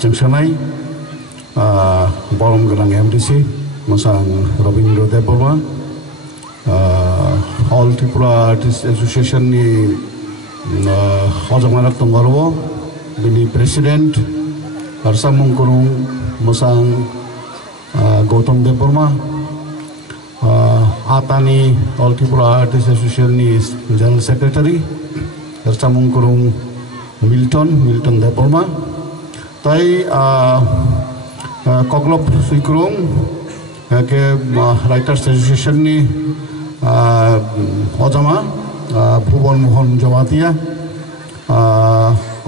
Jengsanai Borom Gerang MDC Masang Robindro Deborma All Tripura Artists Association ni Hojamarak Tonggarwo Bini President Arsa Mungkurung Masang Gautam Deborma Atani All Tripura Artists Association ni General Secretary Arsa Mungkurung Milton Deborma Tai Koglop Suikurung ke Writers Association ni Hojama Bhuban Mohan Jawatia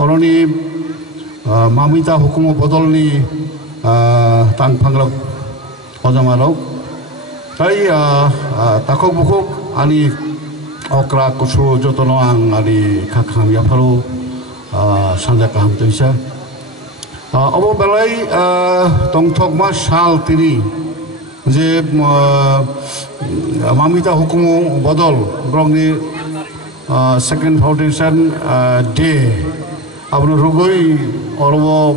Oroni Mamita Hukumu Bodol ni Tang Panglok Hojama Rok Tai Takok Bukuk ani Okra Kusu Jotonoang ani Kakham Yaparu Sanja Kaham Tuisa Abo Belai Tongtok Mas Sal Tini Je Mamita Hukumu Bodol Brong ni Second Foundation Day Abnu Rugoi Orwo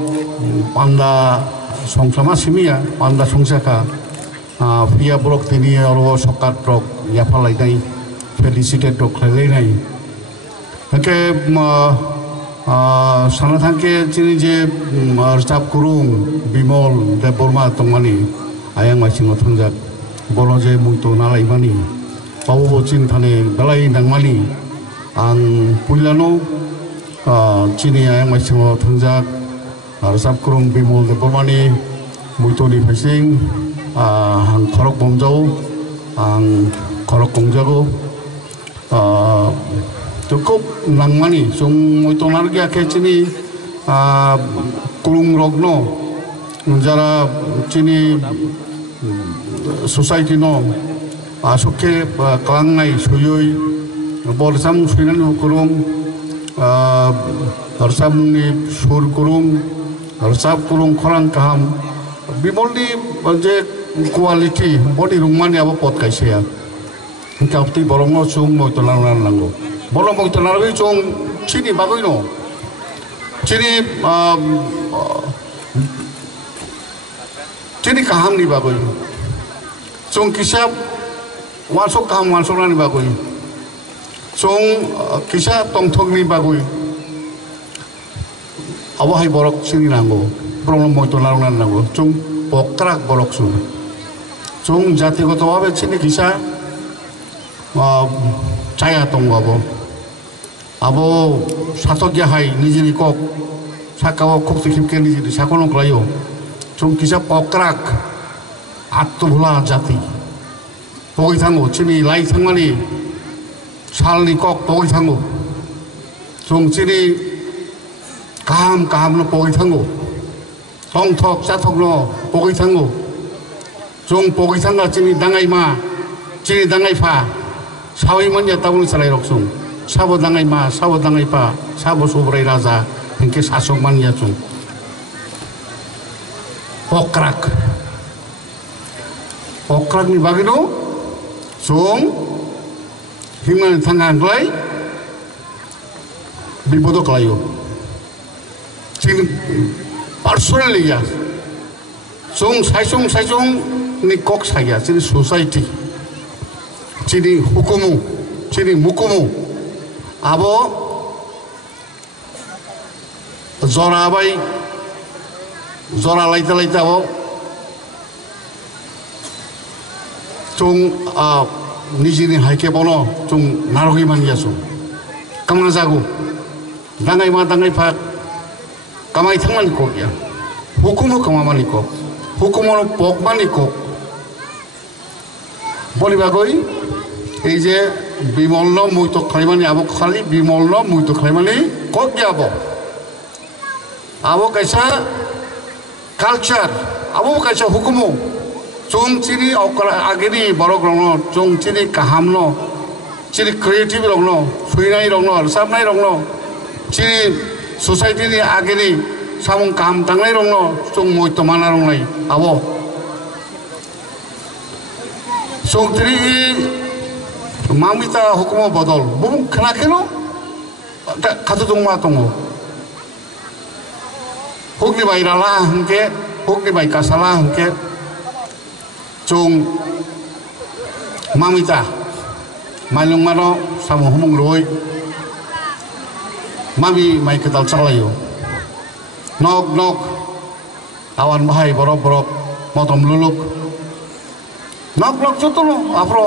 Panda Songsama Simia Panda Songsaka Via Brok Tini Orwo Sokat Brok Yapalai Nai Felicitate Brok Lalai Nai Oke Sana thangke chini je Archap Kurung Bimol Deborma Tongmani Ayang Macing Othongjak Bolo je Muito Nalai Mani Pawo Chin Thane Balai Nangmani Ang Pulano Chini Ayang Macing Othongjak Archap Kurung Bimol Debormani Muito Ni Phasing Ang Khorok Bomjau Ang Khorok Kongjago Cukup nangmani sung moito nargi ake chini kulung rogno jara chini society no asuke kalangnai suyoi borsam suinan kurung borsam ni sur kurung borsap kurung khorang kaham bimoldi je quality body rungmani abo pot kaisia kapti borongo sung moito lango Bola mau terlalu cong sini bagus no, sini kaham ni bagus, cong kisah masuk kaham masuk ni bagus, cong kisah tongtong ni bagus, awak hai borok sini nanggo, belum mau terlalu nanggo, cong pokrak borok sun, cong jati kota wabe sini kisah caya tonggo abo. Abo satok hai nijini kok sakawa kok tikipke nijini sakono klayo chung kisa pokrak attu bula jati pogi thango chini lai thangmani salni kok pogi thango chung chini kaham no pogi thango tong thok sathok no pogi thango chung pogi thanga chini dangai ma chini dangai pha sawi manya tabun salai roksung Sabo dangai ma, sabo dangai pa, sabo sobrai raja, hingke sasok mania cung. Pokrak ni bagino, cung, himan tangan klai, bibodo klayo. Cing personally ya, cung saisong ni kok saya, cini society, cini hukumu, cini mukumu. Abo zora abai zora laita abo chung nijini haike bono chung narogi mania chung kamana jago dangai ma dangai pak kamai thangmani kok ya hukumu kamamani kok hukumu pok mani kok boli bagoi এই যে বিমল মুইতো খাইমানি আবো খালি বিমল মুইতো খাইমানি কক যাবো আবো কাইসা কালচার আবো কাইসা হুকুমু চং চিনি আগেনি বড় রং চং চিনি কাহাম ন চিনি ক্রিয়েটিভ রং সুইনাই রং সাবনাই রং চিনি সোসাইটিনি আগেনি সামং কাহাম তাংনাই রং চং মুইতো মানা রংলাই আবো চং চিনি Mamita hukumu bodol, bung kenakino, kata tungma tunggu. huk ni bai rala hangke huk ni bai kasala hangke chung mamita mailung mano samung humung roi mami mai ketal chalayo nok nok awan bahai borok borok motom luluk nok nok jotono apro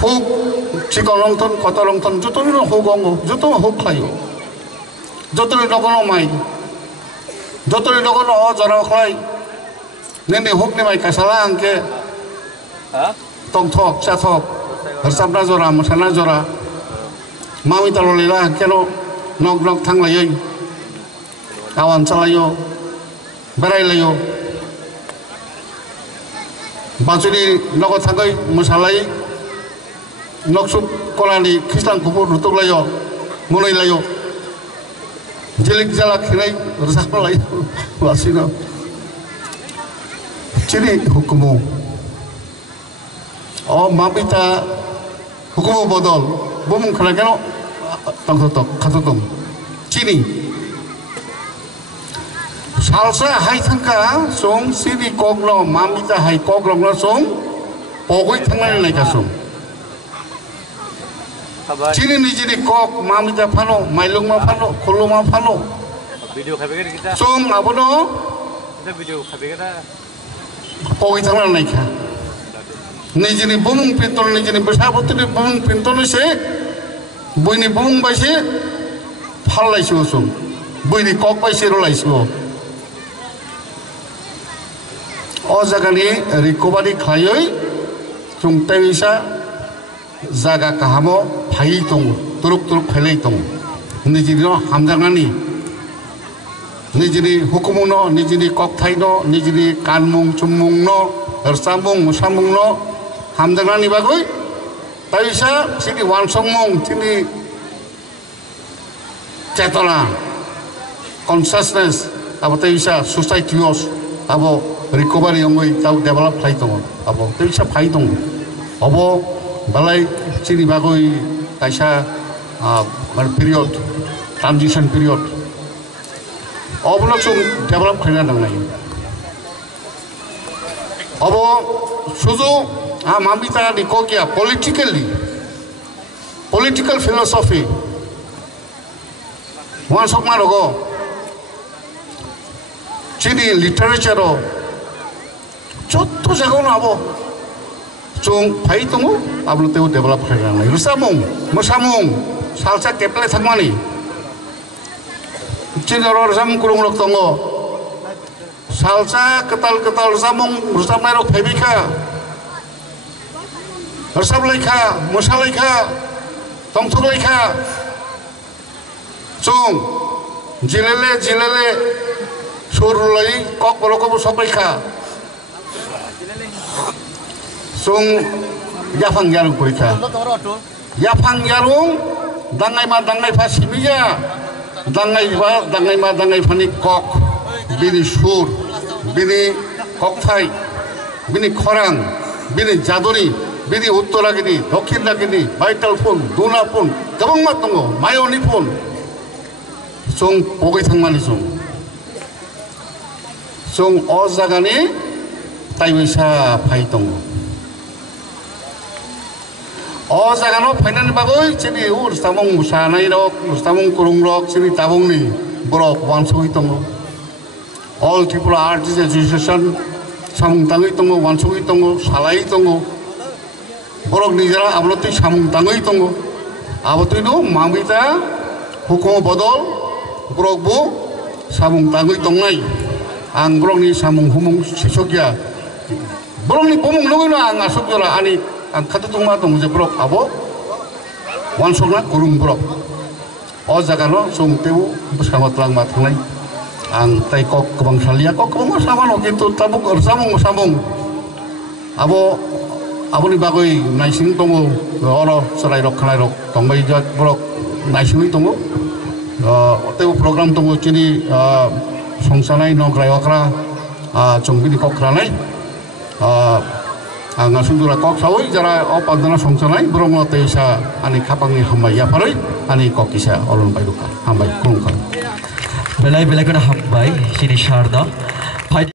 huk chikon longton kota longton jotono hugongo jotono huk layo jotono dokono mai jotono dokono o jara khlai nene huk ni mai kasala angke tong thok cha thok sabna jora masana jora mami talolila keno nok nok thang layo awan chalayo berai layo bajuni nogo thagai musalai noksup kolani kristan kubur rutuk layo munoi layo jelik jalak hinai rusak layo wasina cini hukumu oh mapita hukumu bodol bumung kena keno tangsotok katotom cini salsa hai thangka song sini koklo mamita hai koklo no song pogoi thangai nai ka song chini ni jini kok mamita phano mailung ma phano khulu ma phano video khabe kita song abono kita video khabe kita pogoi thangai nai ka ni jini bumung pintol ni jini besabot ni bumung pintol se boini bumung bai se phal lai so song boini kok bai se ro lai so o jagani recovery khlaioi chung teisa jaga kahamo phai tong turuk turuk phelei tong nijino hamjangani nijini hukumuno nijini kokthaino nijini kanmung chumungno samung musamungno hamjangani bagoi teisa sini wansongmung sini cetona consciousness abo teisa society os abo recovery ongoi tau develop khai tong abo teisa phai tong abo balai chini bagoi kaisa period transition period oblok sum develop khina dang nai abo suju mamita ni kokia political philosophy wan sokma rogo chini literature chotto jago na abo chung phai tongo ablo teu develop khana nai rusamung musamung salsa keple thangmani chinoro rusam kurung rok tongo salsa ketal ketal rusamung rusamai rok phebika rusam laika musalaika tongthok laika chung jilele surulai kok boroko sopaika sung yafang yarung purika yafang yarung dangai fa simija dangai ma dangai fani kok bini sur bini kokthai bini khorang bini jadoni bini uttoragini dokhinragini vital phone duna phone gabang ma tongo mayoni phone sung pogoi thangmani sung o jagani taibisa phai tongo o jagano phainani bagoi chini ur samung musanai rok samung kurung rok chini tabungni borok wansoi tongo all Tripura Artists Association samung tangai tongo wansoi tongo salai tongo borok nijara ablotui samung tangai tongo abotui no mamita hukum bodol borok bu samung tangai tongai ang borok ni samung humung sisokya borok ni pomung nungino ang asokjora ani ang katutungma tong je brok abo wansokna kurung brok o jagano sung teu bersama telang matnai ang tai kok kebang salia kok kebang samano kintu tabuk samung abo ni bagoi naising tongo oro sarai rok khanai rok tongbai jak brok naising tongo teu program tongo chini songsanai nongkrai okra chongbini kokranai anga sundura kok sawoi jara opadana songsanai bromo teisa ani kapangni hambai ya paroi ani kokisa olon bairuka hambai kulungka belai belai kena hambai sini Sharda